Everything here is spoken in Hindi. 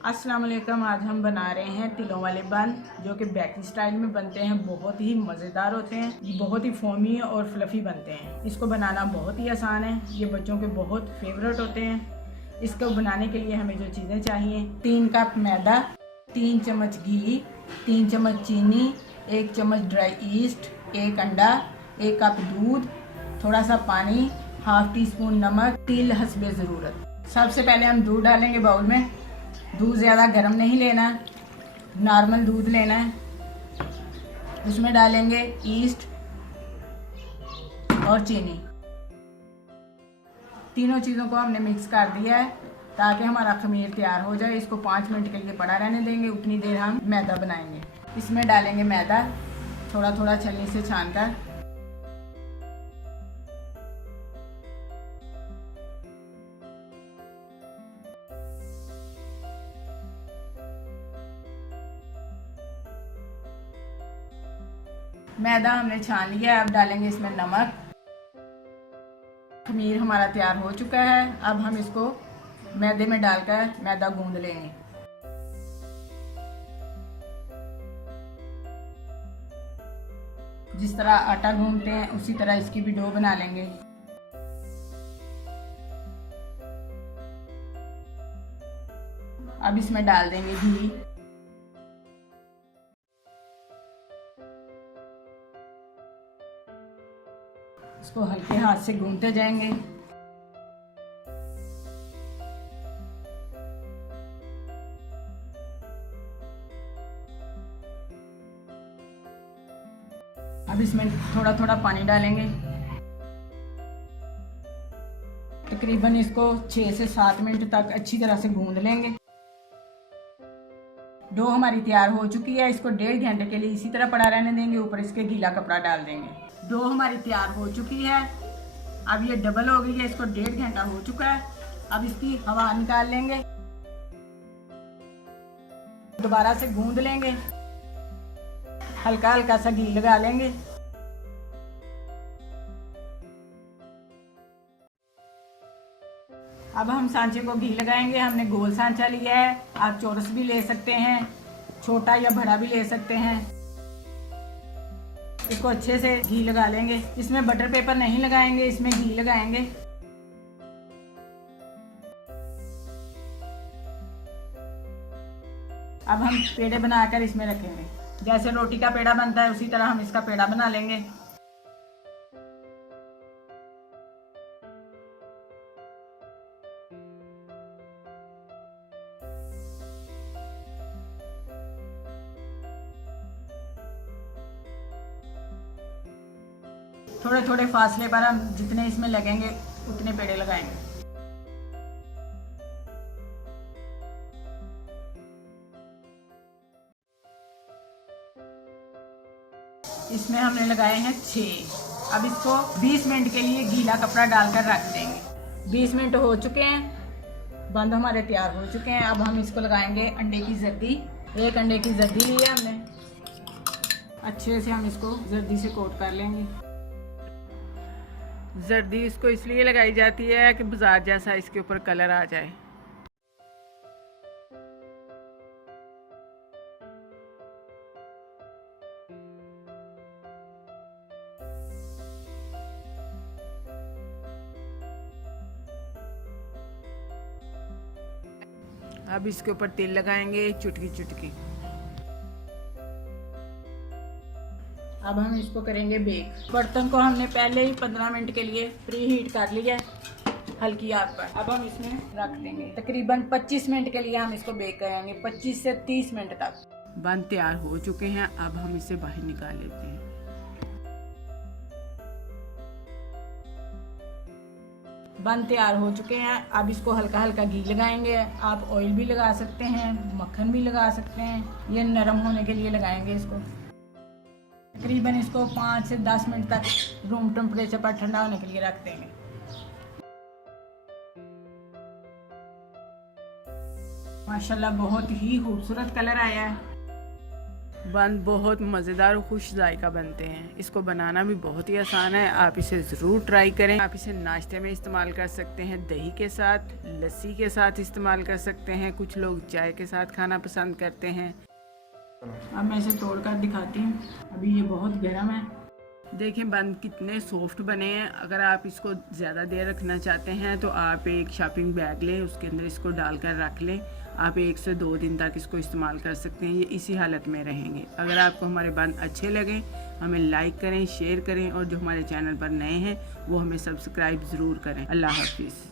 अस्सलाम वालेकुम। आज हम बना रहे हैं तिलों वाले बन, जो कि बेकरी स्टाइल में बनते हैं। बहुत ही मज़ेदार होते हैं, बहुत ही फोमी और फ्लफ़ी बनते हैं। इसको बनाना बहुत ही आसान है। ये बच्चों के बहुत फेवरेट होते हैं। इसको बनाने के लिए हमें जो चीज़ें चाहिए, 3 कप मैदा, 3 चम्मच घी, 3 चम्मच चीनी, 1 चम्मच ड्राई ईस्ट, 1 अंडा, 1 कप दूध, थोड़ा सा पानी, हाफ टी स्पून नमक, तिल हस्बे ज़रूरत। सबसे पहले हम दूध डालेंगे बाउल में। दूध ज़्यादा गर्म नहीं लेना, नॉर्मल दूध लेना है। उसमें डालेंगे ईस्ट और चीनी। तीनों चीज़ों को हमने मिक्स कर दिया है ताकि हमारा खमीर तैयार हो जाए। इसको 5 मिनट के लिए पड़ा रहने देंगे। उतनी देर हम मैदा बनाएंगे। इसमें डालेंगे मैदा, थोड़ा थोड़ा छलनी से छानकर। मैदा हमने छान लिया है। अब डालेंगे इसमें नमक। खमीर हमारा तैयार हो चुका है। अब हम इसको मैदे में डालकर मैदा गूंद लेंगे। जिस तरह आटा गूंदते हैं उसी तरह इसकी भी डो बना लेंगे। अब इसमें डाल देंगे घी। इसको हल्के हाथ से गूंथते जाएंगे। अब इसमें थोड़ा थोड़ा पानी डालेंगे। तकरीबन इसको 6 से 7 मिनट तक अच्छी तरह से गूंद लेंगे। डो हमारी तैयार हो चुकी है। इसको 1.5 घंटे के लिए इसी तरह पड़ा रहने देंगे। ऊपर इसके गीला कपड़ा डाल देंगे। डो हमारी तैयार हो चुकी है। अब ये डबल हो गई है। इसको 1.5 घंटा हो चुका है। अब इसकी हवा निकाल लेंगे। दोबारा से गूंद लेंगे। हल्का हल्का सा घी लगा लेंगे। अब हम सांचे को घी लगाएंगे। हमने गोल सांचा लिया है। आप चौरस भी ले सकते हैं, छोटा या बड़ा भी ले सकते हैं। इसको अच्छे से घी लगा लेंगे। इसमें बटर पेपर नहीं लगाएंगे, इसमें घी लगाएंगे। अब हम पेड़े बनाकर इसमें रखेंगे। जैसे रोटी का पेड़ा बनता है उसी तरह हम इसका पेड़ा बना लेंगे। थोड़े थोड़े फासले पर हम जितने इसमें लगेंगे उतने पेड़े लगाएंगे। इसमें हमने लगाए हैं 6। अब इसको 20 मिनट के लिए गीला कपड़ा डालकर रख देंगे। 20 मिनट हो चुके हैं। बंद हमारे तैयार हो चुके हैं। अब हम इसको लगाएंगे अंडे की जर्दी। 1 अंडे की जर्दी ली है हमने। अच्छे से हम इसको जर्दी से कोट कर लेंगे। जर्दी इसको इसलिए लगाई जाती है कि बाजार जैसा इसके ऊपर कलर आ जाए। अब इसके ऊपर तेल लगाएंगे, चुटकी चुटकी। अब हम इसको करेंगे बेक। बर्तन को हमने पहले ही 15 मिनट के लिए प्री हीट कर लिया है हल्की आग पर। अब हम इसमें रख देंगे। तकरीबन 25 मिनट के लिए हम इसको बेक करेंगे, 25 से 30 मिनट तक। बन तैयार हो चुके हैं। अब हम इसे बाहर निकाल लेते हैं। बन तैयार हो चुके हैं। अब इसको हल्का हल्का घी लगाएंगे। आप ऑयल भी लगा सकते हैं, मक्खन भी लगा सकते हैं। ये नरम होने के लिए लगाएंगे इसको। तकरीबन इसको 5 से 10 मिनट तक रूम टेम्परेचर पर ठंडा होने के लिए रख देंगे। माशाल्लाह बहुत ही खूबसूरत कलर आया है। बंद बहुत मज़ेदार और खुश जायका बनते हैं। इसको बनाना भी बहुत ही आसान है, आप इसे ज़रूर ट्राई करें। आप इसे नाश्ते में इस्तेमाल कर सकते हैं, दही के साथ, लस्सी के साथ इस्तेमाल कर सकते हैं, कुछ लोग चाय के साथ खाना पसंद करते हैं। अब मैं इसे तोड़ कर दिखाती हूँ। अभी ये बहुत गर्म है। देखें बंद कितने सॉफ्ट बने हैं। अगर आप इसको ज़्यादा देर रखना चाहते हैं तो आप एक शॉपिंग बैग लें, उसके अंदर इसको डालकर रख लें। आप 1 से 2 दिन तक इसको इस्तेमाल कर सकते हैं, ये इसी हालत में रहेंगे। अगर आपको हमारे बंद अच्छे लगें, हमें लाइक करें, शेयर करें और जो हमारे चैनल पर नए हैं वो हमें सब्सक्राइब ज़रूर करें। अल्लाह हाफिज़।